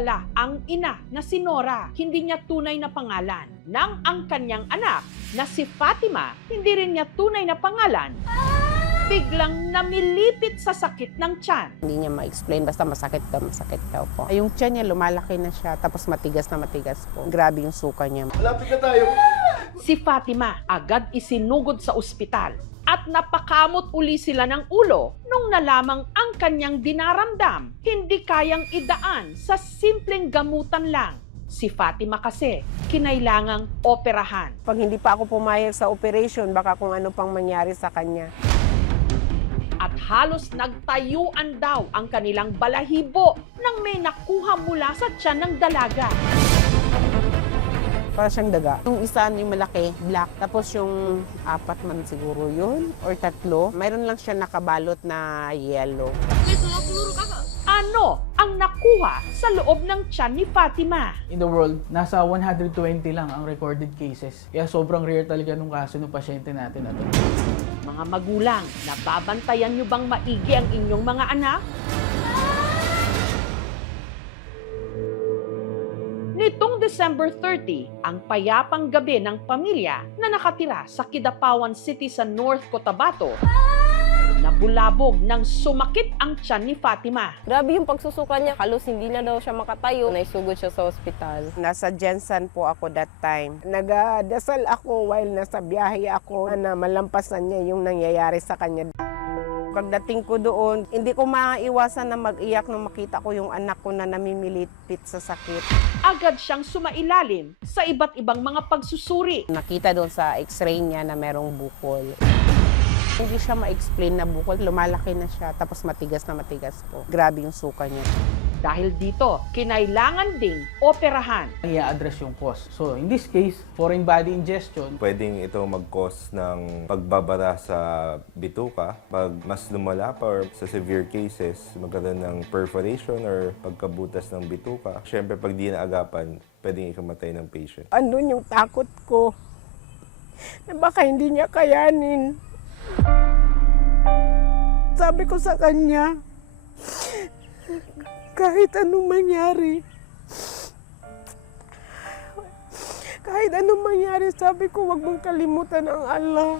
kilala ang ina na si Nora, hindi niya tunay na pangalan. Nang ang kanyang anak na si Fatima, hindi rin niya tunay na pangalan, biglang namilipit sa sakit ng tiyan. Hindi niya ma-explain, basta masakit daw po. Yung tiyan niya lumalaki na siya, tapos matigas po. Grabe yung suka niya. Malapit na tayo. Si Fatima agad isinugod sa ospital at napakamot uli sila ng ulo nung nalamang ang kanyang dinaramdam. Hindi kayang idaan sa simpleng gamutan lang. Si Fatima kasi kinailangang operahan. Pag hindi pa ako pumayag sa operation, baka kung ano pang mangyari sa kanya. At halos nagtayuan daw ang kanilang balahibo nang may nakuha mula sa tiyan ng dalaga. Para siyang daga. Yung isa, yung malaki, black. Tapos yung 4 man siguro yun, or 3. Mayroon lang siya nakabalot na yellow. Ano ang nakuha sa loob ng tiyan ni Fatima? In the world, nasa 120 lang ang recorded cases. Kaya sobrang rare talaga nung kaso ng pasyente natin na to. Mga magulang, nababantayan niyo bang maigi ang inyong mga anak? Nitong December 30, ang payapang gabi ng pamilya na nakatira sa Kidapawan City sa North Cotabato, nabulabog nang sumakit ang tiyan ni Fatima. Grabe yung pagsusuka niya. Halos hindi na daw siya makatayo. Naisugod siya sa ospital. Nasa Jensen po ako that time. Nagdasal ako while nasa biyahe ako na malampasan niya yung nangyayari sa kanya. Pagdating ko doon, hindi ko maiwasan na mag-iyak nung makita ko yung anak ko na namimilipit sa sakit. Agad siyang sumailalim sa iba't ibang mga pagsusuri. Nakita doon sa x-ray niya na merong bukol. Hindi siya ma-explain na bukol, lumalaki na siya, tapos matigas po. Grabe yung suka niya. Dahil dito, kinailangan ding operahan. I-address yung cause. So in this case, foreign body ingestion. Pwedeng ito mag-cause ng pagbabara sa bituka. Pag mas lumala pa or sa severe cases, magkaroon ng perforation or pagkabutas ng bituka. Siyempre, pag di naagapan, pwedeng ikamatay ng patient. Andun yung takot ko na baka hindi niya kayanin. Sabi ko sa kanya, kahit anong mangyari, sabi ko, wag mong kalimutan ang Allah.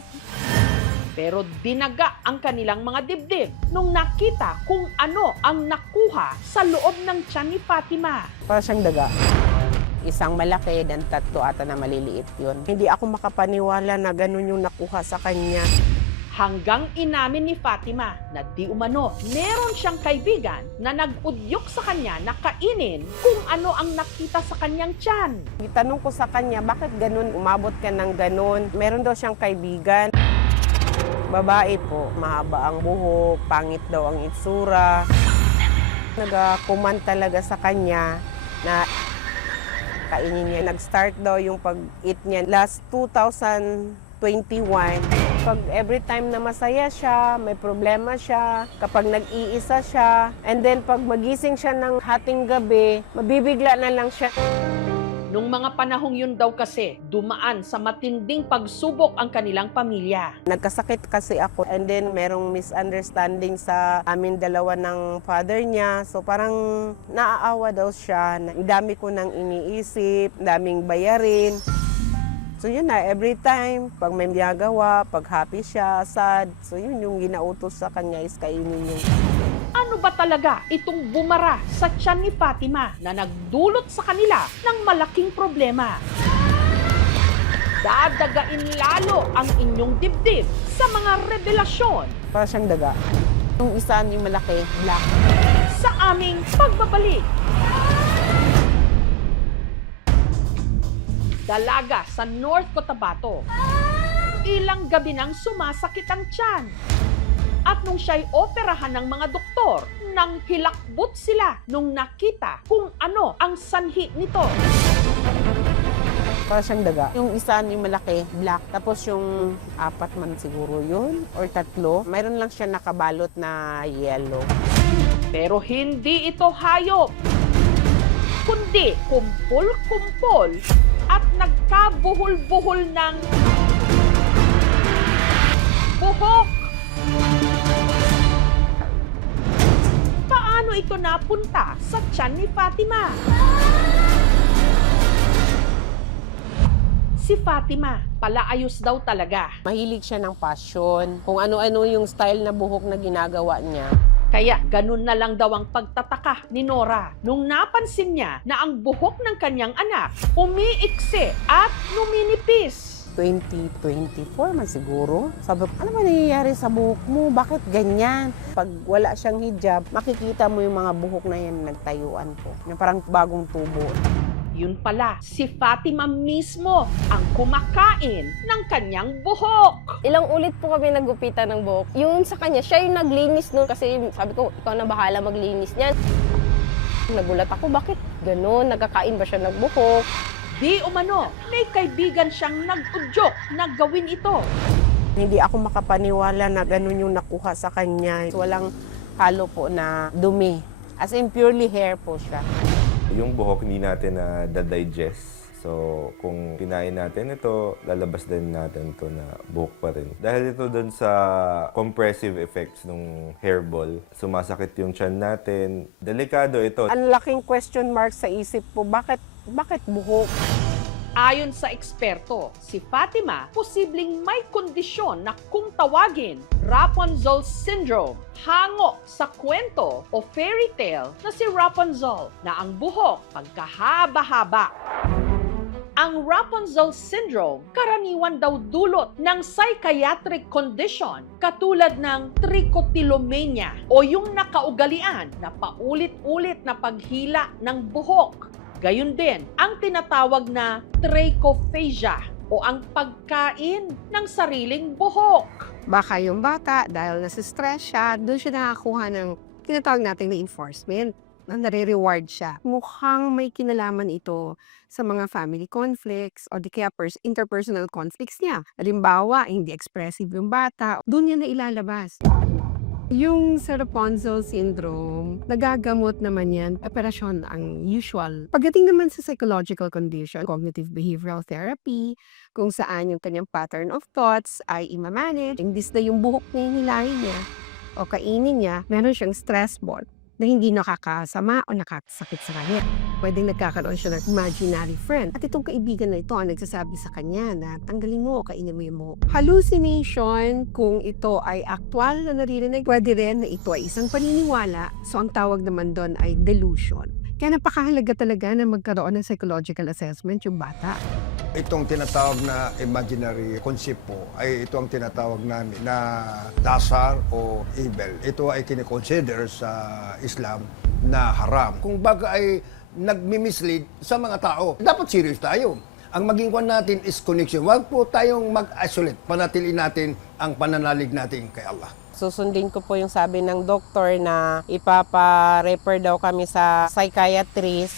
Pero dinaga ang kanilang mga dibdib nung nakita kung ano ang nakuha sa loob ng tiyan ni Fatima. Para siyang daga. Isang malaki, dan 3 ata na maliliit yun. Hindi ako makapaniwala na ganun yung nakuha sa kanya. Hanggang inamin ni Fatima na di umano, meron siyang kaibigan na nag-udyok sa kanya na kainin kung ano ang nakita sa kanyang tiyan. Itanong ko sa kanya, bakit ganun, umabot ka ng ganun? Meron daw siyang kaibigan. Babae po, mahaba ang buhok, pangit daw ang itsura. Nag-comment talaga sa kanya na kainin niya. Nag-start daw yung pag-eat niya last 2021. Pag every time na masaya siya, may problema siya, kapag nag-iisa siya, and then pag magising siya ng hating gabi, mabibigla na lang siya. Nung mga panahong yun daw kasi, dumaan sa matinding pagsubok ang kanilang pamilya. Nagkasakit kasi ako, and then merong misunderstanding sa amin dalawa ng father niya. So parang naaawa daw siya. Ang dami ko nang iniisip, daming bayarin. So yun na, every time, pag may ginagawa, pag happy siya, sad, so yun yung ginautos sa kanya is kainin niya. Ano ba talaga itong bumara sa tiyan ni Fatima na nagdulot sa kanila ng malaking problema? Dadagain lalo ang inyong dibdib sa mga revelasyon Para siyang daga. Yung isa, yung malaki, black. sa aming pagbabalik. Dalaga sa North Cotabato. Ilang gabi nang sumasakit ang tiyan. At nung siya'y operahan ng mga doktor, nang hilakbot sila nung nakita kung ano ang sanhi nito. Para siyang daga. Yung isa, yung malaki, black. Tapos yung 4 man siguro yun, or 3. Mayroon lang siya nakabalot na yellow. Pero hindi ito hayop, kundi kumpol-kumpol at nagkabuhol-buhol ng buhok. Paano ito ito napunta sa tiyan ni Fatima. Si Fatima, palaayos daw talaga. Mahilig siya ng passion. Kung ano-ano yung style na buhok na ginagawa niya. Kaya ganun na lang daw ang pagtataka ni Nora nung napansin niya na ang buhok ng kanyang anak umiiksi at numinipis. 2024 man siguro. Sabi ko, ano ba nangyayari sa buhok mo? Bakit ganyan? Pag wala siyang hijab, makikita mo yung mga buhok na yan nagtayuan po. Na parang bagong tubo. Yun pala, si Fatima mismo ang kumakain ng kanyang buhok. Ilang ulit po kami nagupitan ng buhok. Yung sa kanya, siya yung naglinis nun kasi sabi ko, ikaw na bahala maglinis niyan. Nagulat ako, bakit ganun? Nagkakain ba siya ng buhok? Di umano, may kaibigan siyang nag-udyok na gawin ito. Hindi ako makapaniwala na ganun yung nakuha sa kanya. Walang halo po na dumi. As in, purely hair po siya. Yung buhok hindi natin na digest. So, kung kinain natin ito, lalabas din natin ito na buhok pa rin. Dahil ito dun sa compressive effects ng hairball, sumasakit yung tiyan natin. Delikado ito. Ang laking question mark sa isip po, bakit buhok? Ayon sa eksperto, si Fatima posibleng may kondisyon na kung tawagin Rapunzel Syndrome, hango sa kwento o fairy tale na si Rapunzel na ang buhok pagkahaba-haba. Ang Rapunzel Syndrome karaniwan daw dulot ng psychiatric condition katulad ng trichotillomania o yung nakaugalian na paulit-ulit na paghila ng buhok. Gayun din ang tinatawag na trichophagia o ang pagkain ng sariling buhok. Baka yung bata, dahil nasa-stress siya, doon siya nakakuha ng tinatawag natin na enforcement, na nare-reward siya. Mukhang may kinalaman ito sa mga family conflicts o di kaya interpersonal conflicts niya. Halimbawa, hindi expressive yung bata, doon niya na ilalabas. Yung sa Rapunzel syndrome, nagagamot naman yan, operasyon ang usual. Pagdating naman sa psychological condition, cognitive behavioral therapy, kung saan yung kanyang pattern of thoughts ay imamanage, imbis na yung buhok na hinilahin niya o kainin niya, meron siyang stress ball na hindi nakakasama o nakakasakit sa kanya. Pwedeng nagkakaroon siya ng imaginary friend. At itong kaibigan na ito ang nagsasabi sa kanya na tanggalin mo o kainin mo yung buhok. Hallucination, kung ito ay actual na naririnig, pwede rin na ito ay isang paniniwala. So ang tawag naman doon ay delusion. Kaya napakahalaga talaga na magkaroon ng psychological assessment yung bata. Itong tinatawag na imaginary concept po ay ito ang tinatawag namin na dasar o evil. Ito ay kinikonsider sa Islam na haram. Kung baga ay nagmi-mislead sa mga tao, dapat serious tayo. Ang maging kwan natin is connection. Huwag po tayong mag-isolate. Panatiliin natin ang pananalig natin kay Allah. Susundin ko po yung sabi ng doktor na ipapa-refer daw kami sa psychiatrist.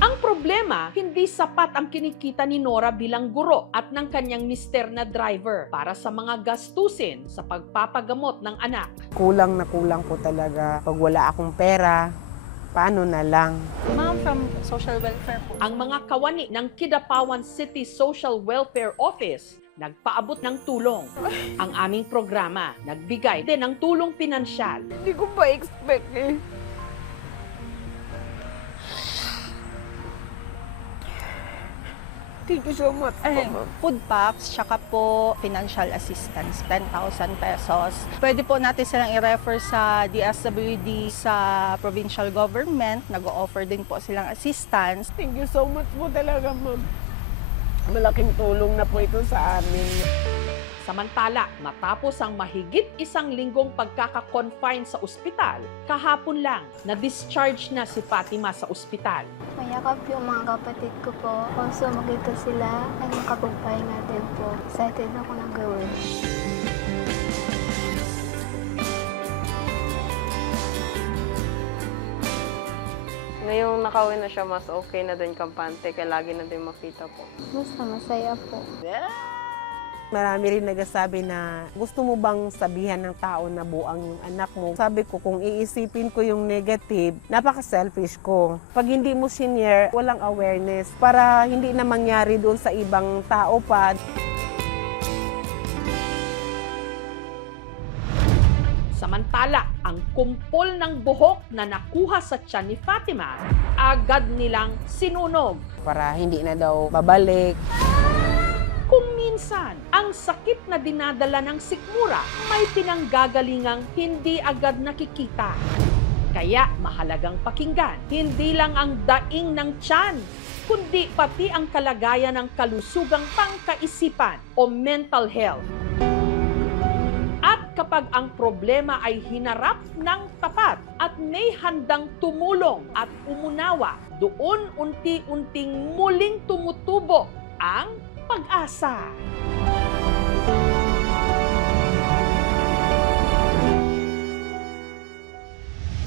Ang problema, hindi sapat ang kinikita ni Nora bilang guro at ng kanyang mister na driver para sa mga gastusin sa pagpapagamot ng anak. Kulang na kulang po talaga. Pag wala akong pera, paano na lang? Ma'am, from Social Welfare po. Ang mga kawani ng Kidapawan City Social Welfare Office nagpaabot ng tulong. Ang aming programa nagbigay din ng tulong pinansyal. Hindi ko pa expect eh. Thank you so much. Food packs, tsaka po financial assistance, 10,000 pesos. Pwede po natin silang i-refer sa DSWD sa provincial government. Nag-o-offer din po silang assistance. Thank you so much po talaga, ma'am. Malaking tulong na po ito sa amin. Samantala, matapos ang mahigit 1 linggong pagkaka-confine sa ospital, kahapon lang na-discharge na si Fatima sa ospital. Mayakap yung mga kapatid ko po. Also, makita sila ay makapagpahinga din po. Excited ako ng gawin. Ngayong nakauwi na siya, mas okay na din kampante, kaya lagi na din makita po. Basta masaya po. Marami rin nagsasabi na gusto mo bang sabihan ng tao na buang yung anak mo? Sabi ko, kung iisipin ko yung negative, napaka-selfish ko. Pag hindi mo senior, walang awareness para hindi na mangyari doon sa ibang tao pa. Samantala, ang kumpol ng buhok na nakuha sa tiyan ni Fatima, agad nilang sinunog. Para hindi na daw babalik. Kung minsan, ang sakit na dinadala ng sikmura may pinanggagalingang hindi agad nakikita. Kaya mahalagang pakinggan, hindi lang ang daing ng tiyan, kundi pati ang kalagayan ng kalusugang pangkaisipan o mental health. At kapag ang problema ay hinarap ng tapat at may handang tumulong at umunawa, doon unti-unting muling tumutubo ang pag-asa.